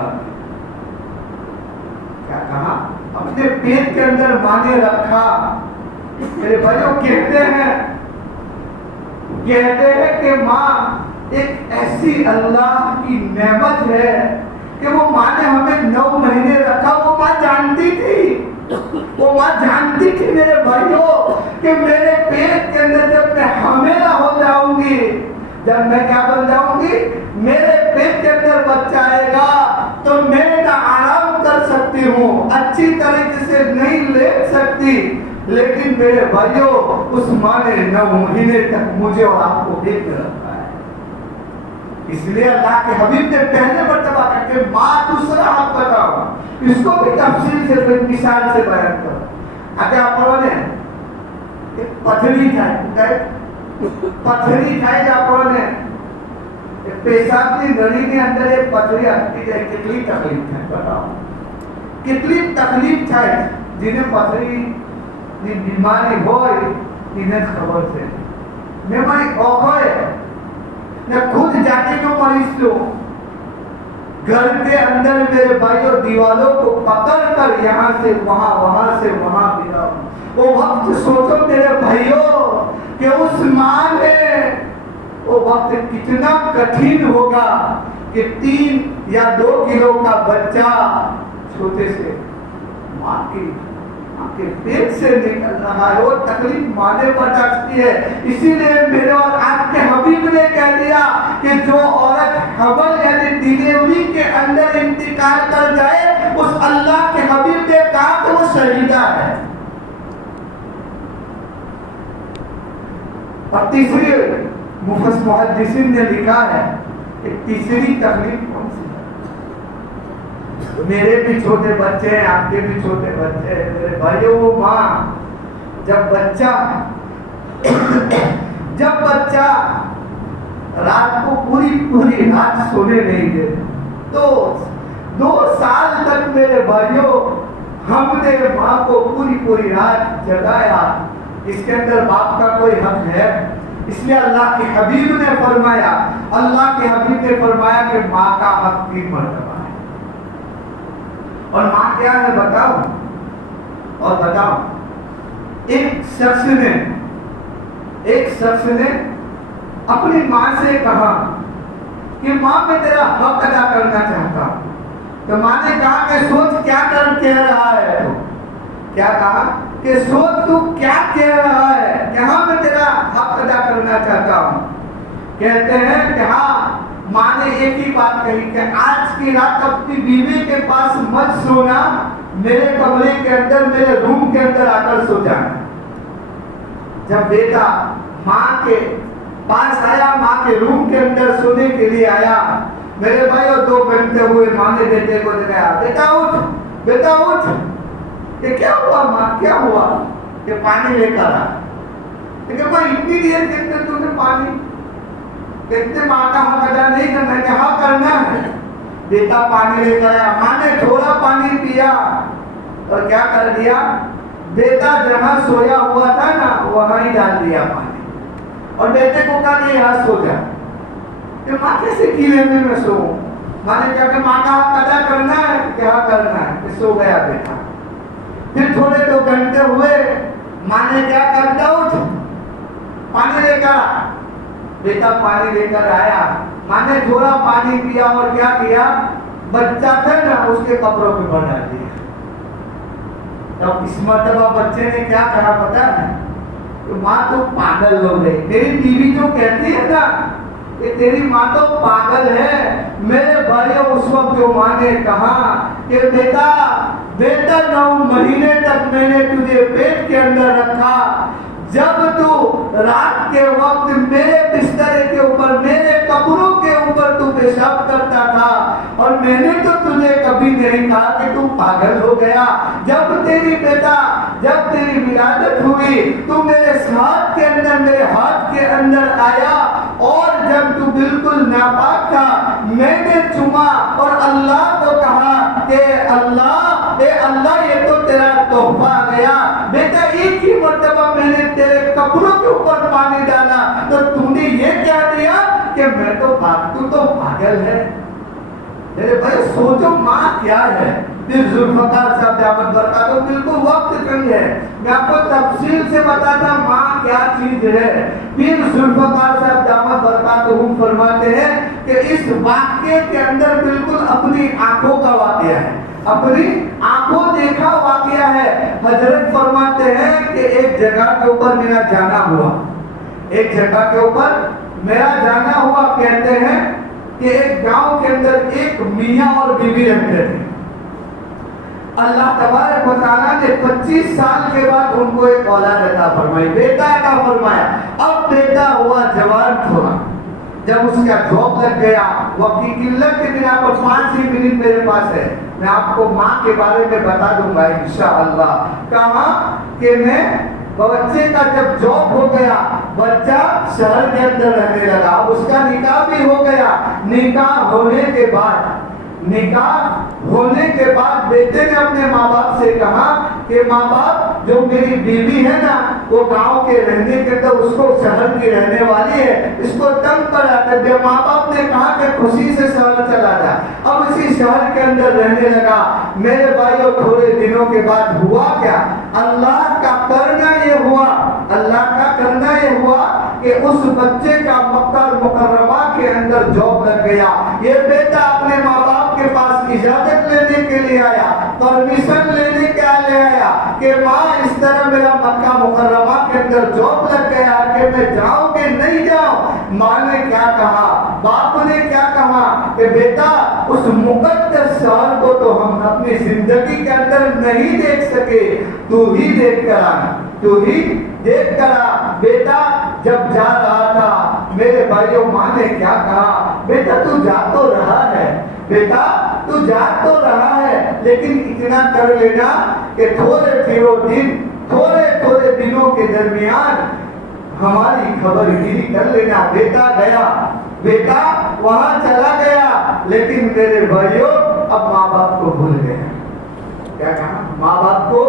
کیا کہا؟ اپنے پیٹ کے اندر ماں نے رکھا۔ میرے بھائیوں، کہتے ہیں کہ ماں ایک ایسی اللہ کی نعمت ہے کہ وہ ماں نے ہمیں 9 مہینے رکھا۔ وہ ماں جانتی تھی، وہ ماں جانتی تھی میرے بھائیوں کہ میرے پیٹ کے اندر جب میں حاملہ ہو جاؤں گی، جب میں کیا بن جاؤں گی، میرے پیٹ کے اندر بچہ آئے گا تو میں نہ آرام کر سکتی ہوں، اچھی طریقے سے نہیں لیٹ سکتی، لیکن میرے بھائیوں اس ماں نے 9 مہینے تک مجھے اور آپ کو پیٹ میں رکھا ہے۔ اس لیے اللہ کے حبیب نے پہلے مرتبہ کہا کہ ماں دوسرا حق بتاؤ، اس کو بھی تفصیل سے مثال سے بیان کرو۔ اگر آپ پڑھو نے پتھری کھائے، پتھری کھائے جا پڑھو نے پیشاب کی گڑی کے اندر ایک پتھری آتی ہے، کتنی تکلیف ہے بتاؤ، کتنی تکلیف ہے جنہیں پتھری بیماری ہوئی انہیں خبر سے میں مائی اوکھوئے میں خود جاتے کو مریض لوں گھر کے اندر میرے بھائیوں دیوالوں کو پکڑ کر یہاں سے وہاں، وہاں سے وہاں گرا۔ وہ وقت سوچو میرے بھائیوں کہ اس ماں نے وہ وقت کتنا کٹھن ہوگا کہ 3 یا 2 کلو کا بچہ چھوٹے سے ماں کے پیٹ سے نکل رہا ہے، وہ تکلیف ماں نے برداشت ہے۔ اسی لیے میرے اور آپ کے حبیب نے کہہ دیا کہ جو عورت حمل یعنی ڈیلیوری کے اندر انتقال کر جائے، اس اللہ کے حبیب نے کہا کہ وہ شہیدہ ہے۔ اور تیسری محدثین نے لکھا ہے کہ تیسری تکلیف کون سی ہے؟ میرے بھی چھوٹے بچے ہیں، آپ کے بھی چھوٹے بچے ہیں، میرے بھائیوں، وہ ماں جب بچہ رات کو پوری رات سونے نہیں دے تو 2 سال تک میرے بھائیوں ہم نے ماں کو پوری رات جگایا۔ اس کے اندر باپ کا کوئی حق ہے؟ اس لیے اللہ کے حبیب نے فرمایا کہ ماں کا حق 3 مرتبہ ہے۔ اور ماں کیا ہے بتاؤ، ایک شخص نے اپنی ماں سے کہا کہ ماں میں تیرا حق ادا کرنا چاہتا ہوں، تو ماں نے کہا کہ سوچ کیا کہہ رہا ہے تو، کیا کہا کہ سوچ تو کیا کہہ رہا ہے، کہاں میں تیرا حق ادا کرنا چاہتا ہوں۔ کہتے ہیں کہ ہاں، ماں نے ایک ہی بات کہی کہ آج کی رات اپنی بیوی کے پاس مت سونا، میرے کمرے کے اندر، میرے روم کے اندر آ کر سو جانا۔ جب بیٹا ماں کے پاس آیا، ماں کے روم کے اندر سونے کے لیے آیا، میرے بھائی 2 گھنٹے ہوئے، ماں نے بیٹے کو دکھایا، بیٹا اٹھ، کہ کیا ہوا ماں، کیا ہوا؟ کہ پانی لے کر آ۔ لیکن ماں اتنی دیر کے اندر تم نے پانی، کہتے ماں کا حق ادا نہیں کرنا ہے، کہ ہاں کرنا ہے، بیٹا پانی لے کر آیا، ماں نے تھوڑا پانی پیا اور کیا کر دیا، بیٹا جہاں سویا ہوا تھا نا وہاں ہی ڈال دیا پانی، اور بیٹے کو کہا کہ یہاں سو جا۔ کہ ماں کیسے کیلے میں سوؤں؟ ماں نے کہا کہ ماں کا حق ادا کرنا ہے، کیا کرنا ہے، کہ سو گیا بیٹا۔ پھر تھوڑے 2 گھنٹے ہوئے، ماں نے کیا کر دیا، اٹھ پانی لے کر آ۔ بیٹا پانی لے کر آیا، ماں نے تھوڑا پانی پیا اور کیا کیا، بچہ تھا نا اس کے کپڑوں پہ بڑھا دیا۔ تب اس مرتبہ بچے نے کیا کہا پتا ہے، کہ ماں تو پاگل ہو گئی، میری بیوی جو کہتی ہے نا کہ تیری ماں تو پاگل ہے۔ میرے بھائیوں اس وقت جو ماں نے کہا کہ بیٹا 9 مہینے تک میں نے تجھے پیٹ کے اندر رکھا، جب تو رات کے وقت میرے بسترے کے اوپر میرے کپڑوں کے اوپر تو پیشاب کرتا تھا، اور میں نے تو تجھے کبھی نہیں کہا کہ تو پاگل ہو گیا۔ جب تیری ولادت ہوئی تو میرے ہاتھ کے اندر آیا، اور جب تو بالکل ناپاک تھا میں نے چوما اور اللہ کو کہا کہ اے اللہ یہ تو تیرا تحفہ آ گیا، بیٹا ایک ہی مرتبہ میں نے تیرے کپڑوں کے اوپر پانی ڈالا تو تم نے یہ کہہ دیا کہ تو پاگل ہے۔ میرے بھائی سوچو ماں کیا ہے۔ پھر ذوالفقار صاحب دامت برکاتہ، بالکل وقت کمی ہے، میں آپ کو تفصیل سے بتاتا ماں کیا چیز ہے۔ پھر ذوالفقار صاحب دامت برکاتہ فرماتے ہیں کہ اس واقعے کے اندر بالکل اپنی آنکھوں کا واقعہ ہے، اپنی آنکھوں دیکھا واقعہ ہے۔ حضرت فرماتے ہیں کہ ایک جگہ کے اوپر میرا جانا ہوا، کہتے ہیں کہ ایک گاؤں کے اندر ایک میاں اور بیوی رہتے تھے۔ اللہ تبارک و تعالیٰ نے 25 سال کے بعد ان کو ایک اولاد عطا فرمائی، بیٹا عطا فرمایا۔ اب بیٹا ہوا جوان تھوڑا، جب اس کا جاب لگ گیا، وقت کی قلت کے بنا پر 5 ہی منٹ میرے پاس ہے، میں آپ کو ماں کے بارے میں بتا دوں گا انشاءاللہ۔ کہا کہ میں بچے کا جب جاب ہو گیا، بچہ شہر کے اندر رہنے لگا، اس کا نکاح بھی ہو گیا۔ نکاح ہونے کے بعد بیٹے نے اپنے ماں باپ سے کہا کہ ماں باپ جو میری بیوی ہے نا وہ گاؤں کے رہنے کے اندر، اس کو شہر کی رہنے والی ہے، اس کو تنگ کر آتے تھے۔ ماں باپ نے کہا کہ خوشی سے شہر چلا جا۔ اب اسی شہر کے اندر رہنے لگا۔ میرے بھائیوں تھوڑے دنوں کے بعد ہوا کیا، اللہ کا کرنا یہ ہوا کہ اس بچے کا مکہ مکرمہ کے اندر جاب لگ گیا۔ یہ بیٹا اپنے ماں باپ کے پاس اجازت لینے کے لیے آیا، پرمیشن لینے کے لیے آیا کہ ماں اس طرح میرا مکہ مکرمہ کے اندر جاب لگ گیا کہ میں جاؤں کہ نہیں جاؤں۔ ماں نے کیا کہا، باپ نے کیا کہا کہ بیٹا اس مقدس شہر کو تو ہم اپنی زندگی کے اندر نہیں دیکھ سکے، تو ہی دیکھ کر آ۔ بیٹا جب جا رہا تھا میرے بھائیوں ماں نے کیا کہا، بیٹا تو جا تو رہا ہے لیکن اتنا کر لینا کہ تھوڑے دنوں کے درمیان ہماری خبر گیری کر لینا۔ بیٹا وہاں چلا گیا، لیکن میرے بھائیوں اب ماں باپ کو بھول گیا۔ کیا کہا، ماں باپ کو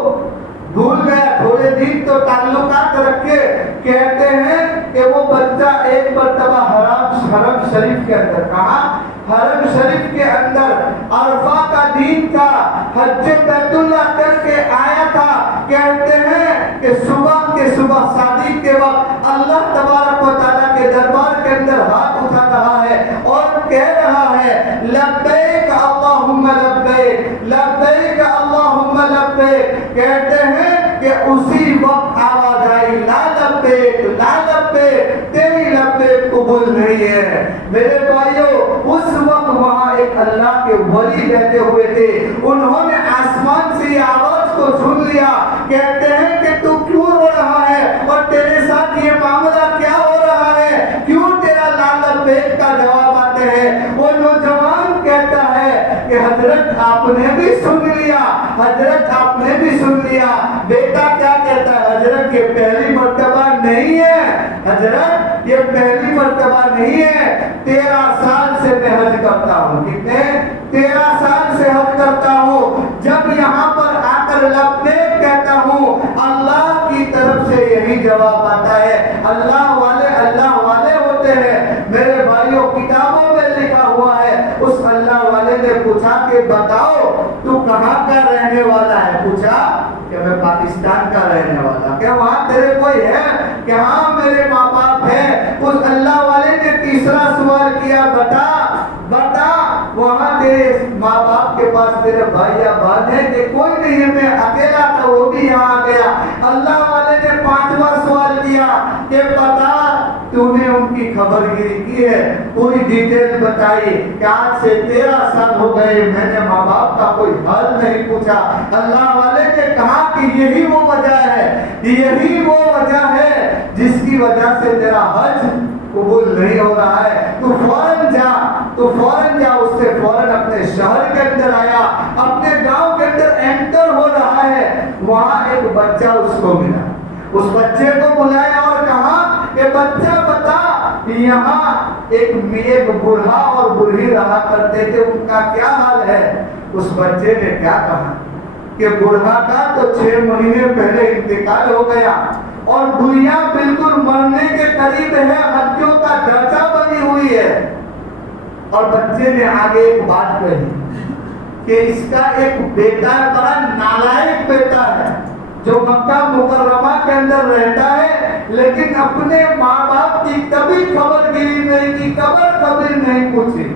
بھول گیا۔ تھوڑے دن تو تعلقات رکھے۔ کہتے ہیں کہ وہ بچہ ایک مرتبہ حرم شریف کے اندر، کہا حرم شریف کے اندر عرفہ کا دن تھا، حج بیت اللہ کر کے آیا تھا۔ کہتے ہیں کہ صبح صادق کے وقت اللہ تبارک و تعالیٰ کے دربار کے اندر ہاتھ اٹھا رہا ہے اور کہہ رہا ہے لبیک اللہم لبیک، لبیک اللہم لبیک۔ کہتے ہیں کہ اسی وقت آواز آئی لا لبیک لا لبیک، تیری لبیک قبول نہیں ہے۔ میرے بھائیوں اس وقت وہاں ایک اللہ کے ولی بیٹھے ہوئے تھے، انہوں نے آسمان سے یہ آواز کو سن لیا۔ کہتے ہیں کہ تو کیوں رو رہا ہے اور تیرے ساتھ یہ معاملہ کیا ہو رہا ہے، کیوں تیرا لا لبیک کا جواب آتے ہیں۔ وہ نوجوان کہتا ہے کہ حضرت آپ نے بھی سن لیا، حضرت آپ نے بھی سن لیا۔ بیٹا کیا کہتا ہے، حضرت یہ پہلی مرتبہ نہیں ہے، حضرت یہ پہلی مرتبہ نہیں ہے، 13 سال سے میں حج کرتا ہوں۔ کتنے؟ 13 سال سے حج کرتا ہوں۔ جب یہاں پر آ کر لبیک کہتا ہوں، اللہ کی طرف سے یہی جواب آتا ہے، اللہ والے ہوتے ہیں۔ میرے بھائیوں، کتابوں میں لکھا ہوا ہے، اس اللہ والے نے پوچھا کہ بتاؤ تو کہاں کا رہنے والا ہے؟ پوچھا کہ میں پاکستان کا رہنے والا۔ کیا وہاں تیرے کوئی ہے؟ کہ ہاں میرے ماں باپ ہیں۔ اس اللہ والے نے تیسرا سوال کیا، بتا وہاں تیرے ماں باپ کے پاس تیرے بھائی یا بہن ہے؟ کہ کوئی نہیں ہے، میں اکیلا تھا، وہ بھی یہاں آ گیا۔ اللہ والے نے 5واں سوال کیا کہ بتا تو نے ان کی خبر گیری کی ہے؟ پوری ڈیٹیل بتائی کہ آج سے 13 سال ہو گئے میں نے ماں باپ کا کوئی حال نہیں پوچھا۔ اللہ والے نے کہا کہ یہی وہ وجہ ہے جس کی وجہ سے تیرا حج قبول نہیں ہو رہا ہے۔ تو فوراً جا، اس سے فوراً اپنے شہر کے اندر آیا، اپنے گاؤں کے اندر انٹر ہو رہا ہے۔ وہاں ایک بچہ اس کو ملا، اس بچے کو بلایا اور کہا کہ بچہ بتا، یہاں ایک بوڑھا اور بوڑھی رہا کرتے تھے، ان کا کیا حال ہے؟ اس بچے نے کیا کہا کہ بوڑھا کا تو 6 مہینے پہلے انتقال ہو گیا اور بڑھیا بالکل مرنے کے قریب ہے، ہڈیوں کا ڈھانچہ بنی ہوئی ہے۔ اور بچے نے آگے ایک بات کہی کہ اس کا ایک بیٹا بڑا نالائق بیٹا ہے جو مکہ مکرمہ کے اندر رہتا ہے، لیکن اپنے ماں باپ کی کبھی خبر گیری نہیں کی، خبر نہیں پوچھی۔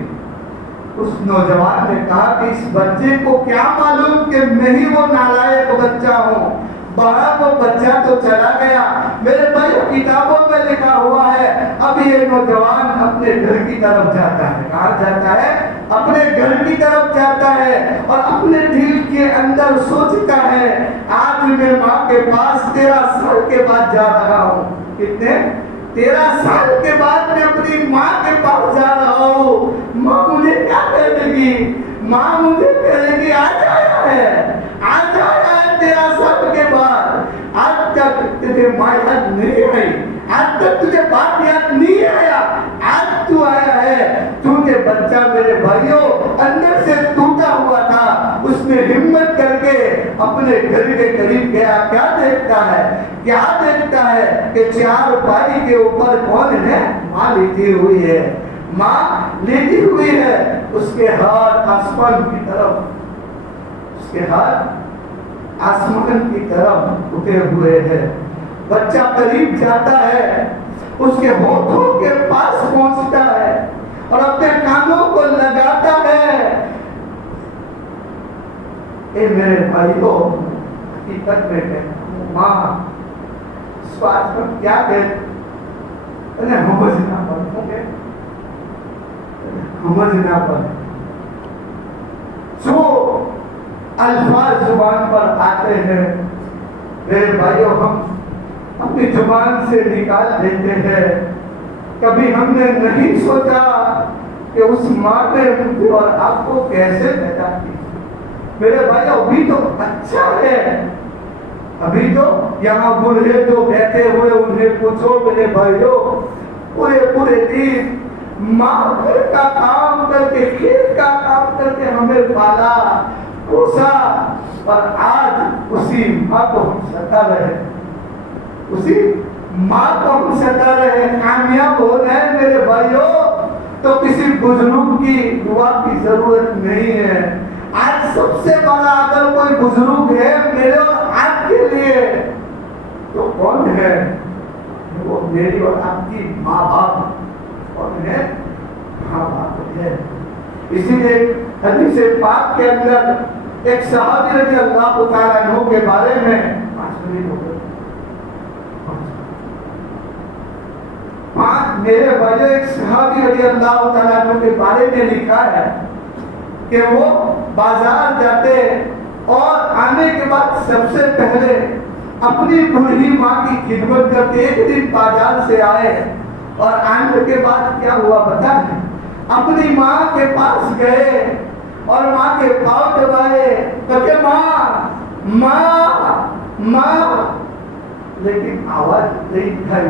اس نوجوان نے کہا کہ اس بچے کو کیا معلوم کہ میں ہی وہ نالائق بچہ ہوں، بڑا وہ بچہ تو چلا گیا۔ میرے بھائی، کتابوں میں لکھا ہوا ہے، اب یہ نوجوان اپنے گھر کی طرف جاتا ہے۔ کہاں جاتا ہے؟ اپنے گھر کی طرف جاتا ہے اور اپنے دل کے اندر سوچتا ہے، آج میں ماں کے پاس 13 سال کے بعد جا رہا ہوں۔ کتنے؟ 13 سال کے بعد میں اپنی ماں کے پاس جا رہا ہوں۔ ماں مجھے کیا کہے گی؟ ماں مجھے کہے گی آج آیا ہے 13 سال کے بعد، آج تک تجھے ماں یاد نہیں آئی، آج تک تجھے باپ یاد نہیں آیا، آج تو آیا ہے۔ تجھے بچہ میرے بھائیوں اندر سے ٹوٹا ہوا تھا، اس نے ہمت کر کے اپنے گھر کے قریب گیا۔ کیا دیکھتا ہے کہ 4 پائی کے اوپر کون ہے؟ ماں لیٹی ہوئی ہے، اس کے ہاتھ آسمان کی طرف اٹھے ہوئے ہیں۔ بچہ قریب جاتا ہے، اس کے ہونٹوں کے پاس پہنچتا ہے اور اپنے کانوں کو لگاتا ہے۔ اے میرے بھائیوں، حقیقت میں کہتا ہوں، ماں اس بات پر کیا کہتے سمجھنا پڑے جو الفاظ زبان پر آتے ہیں میرے بھائیوں، ہم اپنی زبان سے نکال دیتے ہیں۔ کبھی ہم نے نہیں سوچا کہ اس ماں نے مجھے اور آپ کو کیسے پیدا کی۔ میرے بھائیوں، ابھی تو اچھا ہے، ابھی تو یہاں بوڑھے جو بیٹھے ہوئے انہیں پوچھو میرے بھائیوں، پورے دن ماں گھر کا کام کر کے، کھیت کا کام کر کے ہمیں پالا پوسا، اور آج اسی ماں کو ہم ستا رہے۔ کامیاب ہونا ہے میرے بھائیوں تو کسی بزرگ کی دعا کی ضرورت نہیں ہے۔ آج سب سے بڑا اگر کوئی بزرگ ہے میرے اور آپ کے لیے تو کون ہے؟ وہ میری اور آپ کی ماں باپ۔ کون ہے؟ ماں باپ ہے۔ اسی لیے حدیث پاک کے اندر ایک صحابی رضی اللہ تعالیٰ عنہ کے بارے میں 5 منٹ ہو گئے، میرے بھائی، ایک صحابی رضی اللہ تعالیٰ عنہ کے بارے میں لکھا ہے کہ وہ بازار جاتے اور آنے کے بعد سب سے پہلے اپنی بوڑھی ماں کی خدمت کرتے۔ ایک دن بازار سے آئے اور آنے کے بعد کیا ہوا پتہ ہے؟ اپنی ماں کے پاس گئے اور ماں کے پاؤں دبائے، کہتے ماں، لیکن آواز نہیں اٹھائی۔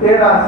13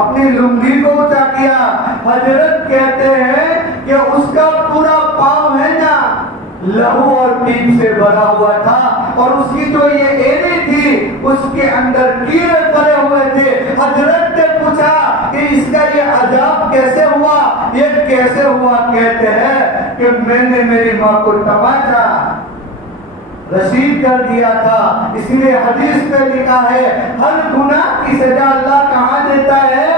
اپنی لنگی کو اونچا کیا. حضرت کہتے ہیں کہ اس کا پورا پاؤں ہے نا لہو اور پیپ سے بھرا ہوا تھا، اور اس کی جو یہ ایڑی تھی اس کے اندر کیڑے پڑے ہوئے تھے. حضرت نے پوچھا کہ اس کا یہ عذاب کیسے ہوا، یہ کیسے ہوا؟ کہتے ہیں کہ میں نے میری ماں کو تماچا رسید کر دیا تھا. اس لیے حدیث میں لکھا ہے ہر گناہ کی سزا اللہ کہاں دیتا ہے؟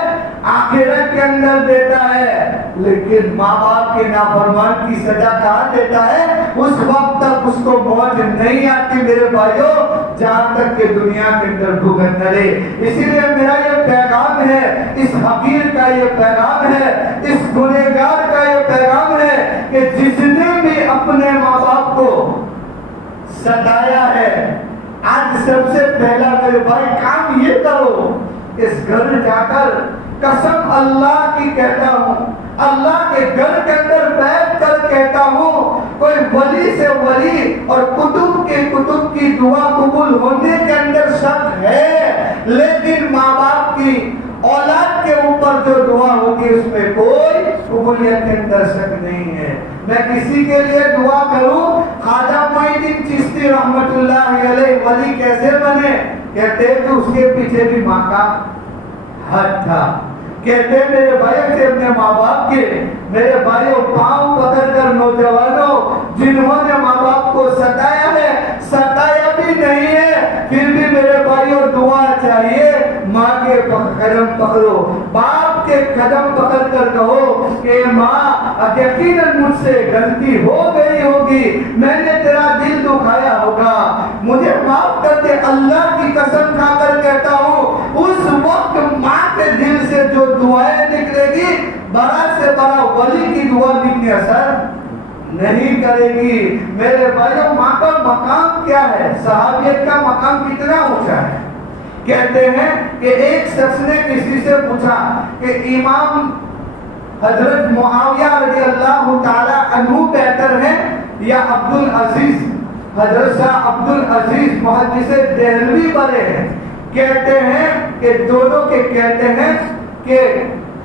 آخرت کے اندر دیتا ہے، لیکن ماں باپ کے نافرمان کی سزا کہاں دیتا ہے؟ اس وقت تک اس کو موت نہیں آتی میرے بھائیوں جہاں تک کہ دنیا کے اندر بھگت نہ رہے. اسی لیے میرا یہ پیغام ہے، اس حقیر کا یہ پیغام ہے، اس گنہگار کا یہ پیغام ہے کہ جس نے بھی اپنے ماں باپ کو ستایا ہے، آج سب سے پہلا میرے بھائی کام یہ کرو، اس گھر جا کر قسم اللہ کی کہتا ہوں، اللہ کے گھر کے اندر بیٹھ کر کہتا ہوں، کوئی ولی سے ولی اور کتب کے کتب کی دعا قبول ہونے کے اندر شک ہے، لیکن ماں باپ کی اولاد کے اوپر جو دعا ہوتی ہے اس میں کوئی قبولیت کے اندر شک نہیں ہے. میں کسی کے لیے دعا کروں، خواجہ معین الدین چشتی رحمت اللہ علیہ ولی کیسے بنے؟ کہتے ہیں کہ اس کے پیچھے بھی ماں کا ہاتھ تھا. کہتے ہیں میرے بھائی سے اپنے ماں باپ کے، میرے بھائیوں پاؤں پکڑ کر نوجوانوں جنہوں نے ماں باپ کو ستایا ہے، ستایا بھی نہیں ہے، پھر بھی میرے بھائیوں دعا چاہیے. ماں کے قدم پکڑو، باپ کے قدم پکڑ کر کہو کہ ماں یقیناً مجھ سے غلطی ہو گئی ہوگی، میں نے تیرا دل دکھایا ہوگا، مجھے معاف کر دے. اللہ کی قسم کھا کر کہتا ہوں اس وقت ماں کے دل سے جو دعائیں نکلے گی بڑا سے بڑا ولی کی دعا بھی اتنی اثر نہیں کرے گی. میرے بھائیوں ماں کا مقام کیا ہے؟ صحابیت کا مقام کتنا اونچا ہے. کہتے ہیں کہ ایک شخص نے کسی سے پوچھا کہ امام حضرت معاویہ رضی اللہ تعالی عنہ بہتر ہیں یا عبد العزیز؟ حضرت شاہ عبد العزیز محدث دہلوی بڑے ہیں. کہتے ہیں کہ دونوں کے کہتے ہیں کہ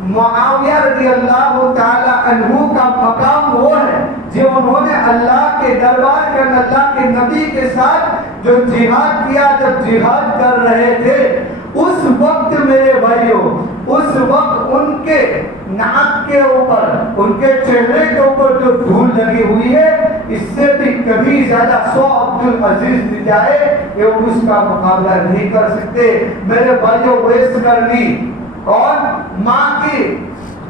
معاویہ رضی اللہ تعالی عنہ کا مقام وہ ہے جو انہوں نے اللہ کے دربار کے اللہ کے نبی کے ساتھ جو جہاد کیا، جب جہاد کر رہے تھے اس وقت میرے بھائیوں، اس وقت ان کے ناک کے اوپر، ان کے چہرے کے اوپر جو دھول لگی ہوئی ہے اس سے بھی کبھی زیادہ 100 عبد العزیز دی جائے کہ وہ اس کا مقابلہ نہیں کر سکتے. میرے بھائیوں ویس کرنی اور ماں کی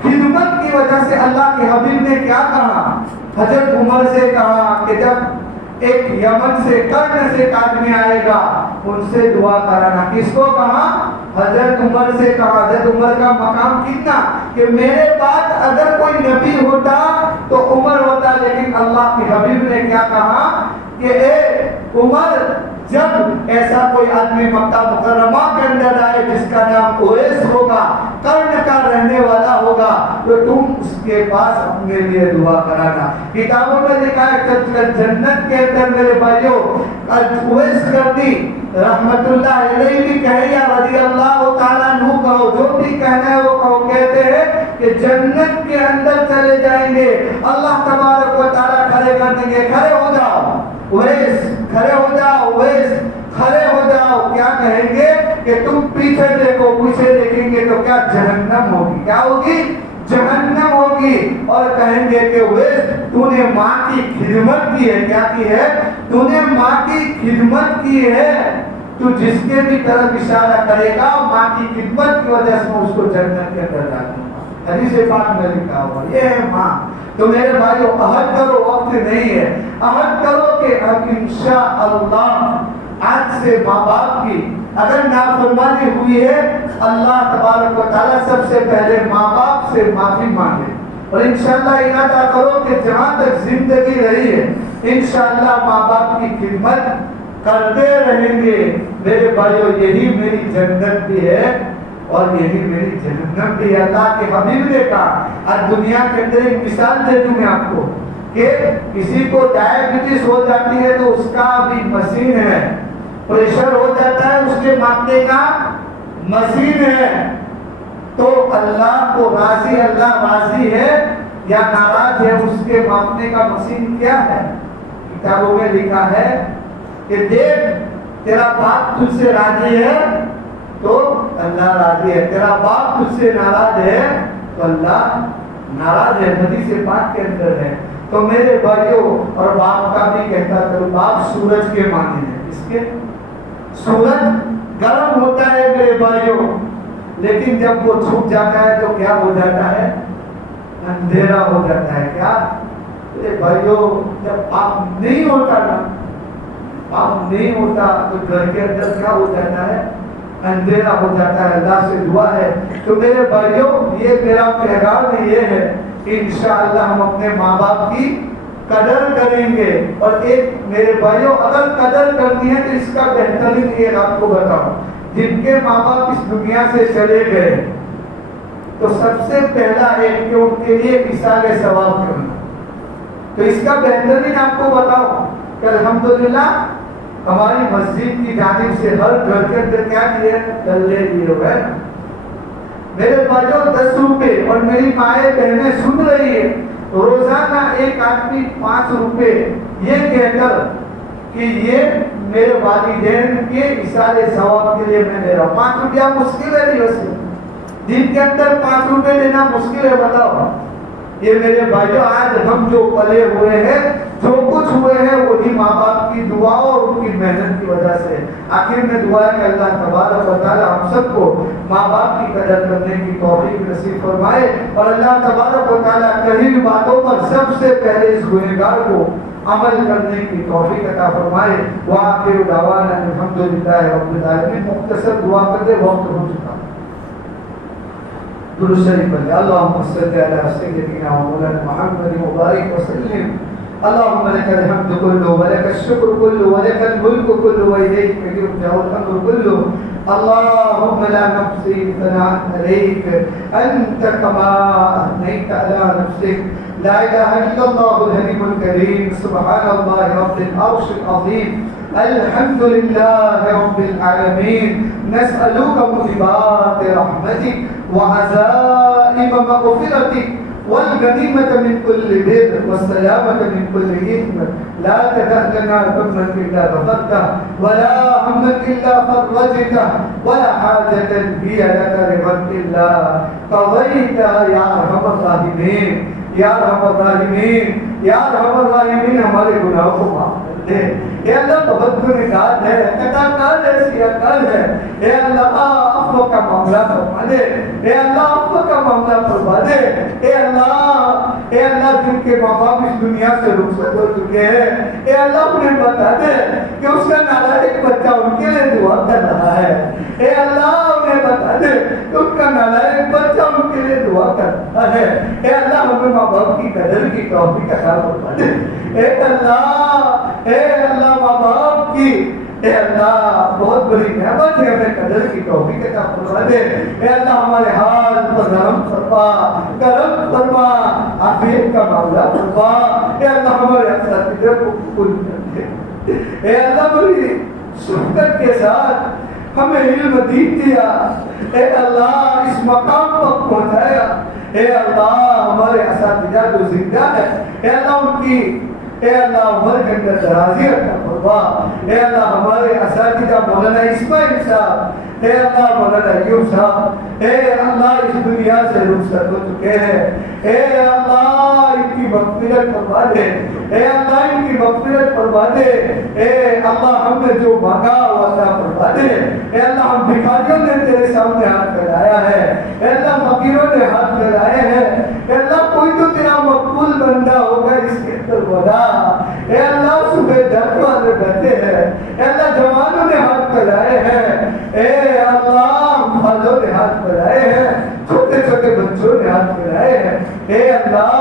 خدمت کی وجہ سے اللہ کے حبیب نے کیا کہا؟ حضرت عمر سے کہا کہ جب ایک یمن سے کرن سے ایک آدمی آئے گا ان سے دعا کرانا. کس کو کہا؟ حضرت عمر سے کہا. حضرت عمر کا مقام کتنا کہ میرے بعد اگر کوئی نبی ہوتا تو عمر ہوتا، لیکن اللہ کے حبیب نے کیا کہا کہ اے عمر جب ایسا کوئی آدمی مکہ مکرمہ کے اندر آئے جس کا نام اویس ہوگا، کرن کا رہنے والا ہوگا، تو تم اس کے پاس اپنے لیے دعا کرانا. کتابوں میں لکھا ہے کہ جنت کے اندر میرے بھائیوں اویس کرنی رحمت اللہ علیہ بھی کہے یا رضی اللہ تعالیٰ عنہ کہو، جو بھی کہنا ہے وہ کہو. کہتے ہیں کہ جنت کے اندر چلے جائیں گے، اللہ تبارک و تعالیٰ کھڑے کر دیں گے، کھڑے ہو جاؤ اویس، کھڑے ہو جاؤ اویس، کھڑے ہو جاؤ. کیا کہیں گے کہ تم پیچھے دیکھو، پیچھے دیکھیں گے تو کیا جہنم ہوگی. کیا ہوگی؟ جہنم ہوگی. اور کہیں گے کہ اویس تو نے ماں کی خدمت کی ہے. کیا کی ہے؟ تو نے ماں کی خدمت کی ہے. تو جس کے بھی طرف اشارہ کرے گا ماں کی خدمت کی وجہ سے اس کو جنت کے اندر ڈالوں گا. حدیث پاک میں لکھا ہوا یہ ہے ماں. تو میرے بھائیو عہد کرو، وقت نہیں ہے، عہد کرو کہ اب انشاءاللہ آج سے ماں باپ کی اگر نافرمانی ہوئی ہے اللہ تبارک و تعالیٰ سب سے پہلے ماں باپ سے معافی مانگے، اور انشاءاللہ ارادہ کرو کہ جہاں تک زندگی رہی ہے انشاءاللہ ماں باپ کی خدمت کرتے رہیں گے. میرے بھائیو یہی میری جنت بھی ہے اور یہی میری جہنم بھی. اللہ کے حبیب نے کہا، آج دنیا کے اندر ایک مثال دے دوں میں آپ کو کہ کسی کو ڈائبٹیز ہو جاتی ہے تو اس کا بھی مشین ہے، پریشر ہو جاتا ہے اس کے ماپنے کا مشین ہے. تو اللہ کو راضی، اللہ راضی ہے یا ناراض ہے، اس کے ماننے کا مشین کیا ہے؟ کتابوں میں لکھا ہے کہ دیکھ تیرا باپ تجھ سے راضی ہے تو اللہ راضی ہے، تیرا باپ تجھ سے ناراض ہے تو اللہ ناراض ہے، حدیث پاک کے اندر ہے۔ تو میرے بھائیوں، اور باپ کا بھی کہتا کرو، باپ سورج کے مانند ہے، اس کے سورج گرم ہوتا ہے میرے بھائیوں، لیکن جب وہ چھپ جاتا ہے تو کیا ہو جاتا ہے؟ اندھیرا ہو جاتا ہے۔ کیا میرے بھائیوں، جب باپ نہیں ہوتا نا، باپ نہیں ہوتا تو گھر کے اندر کیا ہو جاتا ہے؟ اندھیرا ہو جاتا ہے۔ اللہ سے دعا ہے تو میرے بھائیوں، یہ میرا پیغام یہ ہے کہ انشاءاللہ ہم اپنے ماں باپ کی قدر کریں گے۔ اور ایک میرے بھائیوں، اگر قدر کرنی ہے تو اس کا بہترین ایک آپ کو بتاؤں، جن کے ماں باپ اس دنیا سے چلے گئے تو سب سے پہلا ہے کہ ان کے لیے ایثار ثواب کرنا۔ تو اس کا بہترین آپ کو بتاؤں کہ الحمدللہ ہماری مسجد کی جانب سے ہر گھر کے اندر کیا دیے؟ گلے دیے ہوئے ہیں میرے بھائیوں، 10 روپے۔ اور میری مائیں بہنیں سن رہی ہے، روزانہ ایک آدمی 5 روپے یہ کہہ کر کہ یہ میرے والدین کے ایثار ثواب کے لیے میں دے رہا ہوں۔ 5 روپیہ مشکل ہے نہیں، ویسے دن کے اندر 5 روپے دینا مشکل ہے، بتاؤ۔ یہ میرے بھائیوں، آج ہم جو پلے ہوئے ہیں، جو کچھ ہوئے ہیں، وہی ماں باپ کی دعا اور ان کی محنت کی وجہ سے۔ آخر میں دعا ہے کہ اللہ تبارک و تعالی ہم سب کو ماں باپ کی قدر کرنے کی توفیق نصیب فرمائے، اور اللہ تبارک و تعالی کئی باتوں پر سب سے پہلے اس گنہگار کو عمل کرنے کی توفیق عطا فرمائے۔ وآخر دعوانا الحمدللہ رب العالمین۔ مختصر دعا کرتے وقت ہو چکا، درود شریف پڑھیں۔ اللهم صل على سيدنا ومولانا محمد وبارك وسلم۔ اللهم لك الحمد كله ولك الشكر كله ولك الملك كله وإليك يرجع الأمر كله۔ اللهم لا نحصي ثناء عليك أنت كما أثنيت على نفسك۔ لا إله إلا الله الحليم الكريم، سبحان الله رب العرش العظيم، الحمد لله رب العالمين۔ نسألك موجبات رحمتك وعزائم مغفرتك والغنيمة من كل بر والسلامة من كل إثم۔ لا تدع لنا ذنبا إلا غفرته ولا هما إلا فرجته ولا حاجة هي لك رضا إلا قضيتها يا أرحم الراحمين، یا ارحم الراحمین، یا ارحم الراحمین۔ ہمارے گناہوں کو معاف کر دے اے اللہ، بہت گنہگار ہے، خطا کار ہے، سیاہ کار ہے، اے اللہ عفو کا معاملہ فرما دے، اے اللہ عفو کا معاملہ فرما دے، اے اللہ، اے اللہ جن کے ماں باپ اس دنیا سے رخصت ہو چکے ہیں، اے اللہ انہیں بتا دے کہ اس کا نالائق بچہ ان کے لیے دعا کر رہا ہے، اے اللہ انہیں بتا دے کہ ان کا نالائق بچہ ان کے لیے دعا کر رہا ہے، اے اللہ ہمیں ماں باپ کی قدر کی توفیق عطا فرما دے، اے اللہ ماں باپ کی، اے اللہ بہت بڑی نعمت ہے، ہمیں قدر کی توفیق عطا فرما دے، اے اللہ ہمارے حال پر رحم فرما، کرم فرما، عافیت کا معاملہ فرما، اے اللہ ہمارے اساتذہ کو قبول کر دے، اے اللہ بڑی شفقت کے ساتھ ہمیں علم دین دیا، اے اللہ اس مقام پر پہنچایا، اے اللہ ہمارے اساتذہ جو زندہ ہے، اے اللہ ان کی، اے اللہ عمر کے اندر درازی عطا فرما، اے اللہ ہمارے اساتذہ مولانا اسماعیل صاحب، اے اللہ مولانا ایوب صاحب، اے اللہ اس دنیا سے رخصت ہو چکے ہیں، اے اللہ ان کی مغفرت فرما دے، اے اللہ ان کی مغفرت فرما دے، اے اللہ ہم نے جو مانگا وہ عطا فرما دے، اے اللہ ہم بھکاریوں نے تیرے سامنے ہاتھ پھیلایا ہے، اے اللہ فقیروں نے ہاتھ پھیلائے ہیں، اے اللہ کوئی تو تیرا مقبول بندہ ہوگا اس کے اندر بدا، اے اللہ صبح جات والے بیٹھے ہیں، اے اللہ جوانوں نے ہاتھ پھیلائے ہیں، اے اللہ بھالوں نے ہاتھ پھیلائے ہیں، چھوٹے چھوٹے بچوں نے ہاتھ پھیلائے ہیں، اے اللہ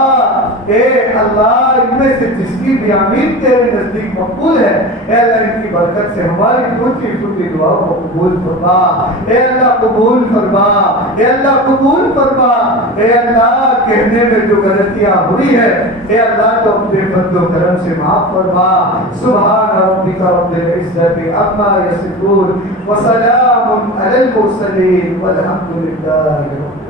ان میں سے جس کی بھی آمین تیرے نزدیک مقبول ہے، اے اللہ ان کی برکت سے ہماری چھوٹی چھوٹی دعاؤں کو قبول فرما، اے اللہ قبول فرما، اے اللہ قبول فرما، اے اللہ کہنے میں جو غلطیاں ہوئی ہے اے اللہ تو اپنے فضل و کرم سے معاف فرما۔ سبحان ربک رب العزت عما یصفون وسلام علی المرسلین والحمد للہ رب العالمین۔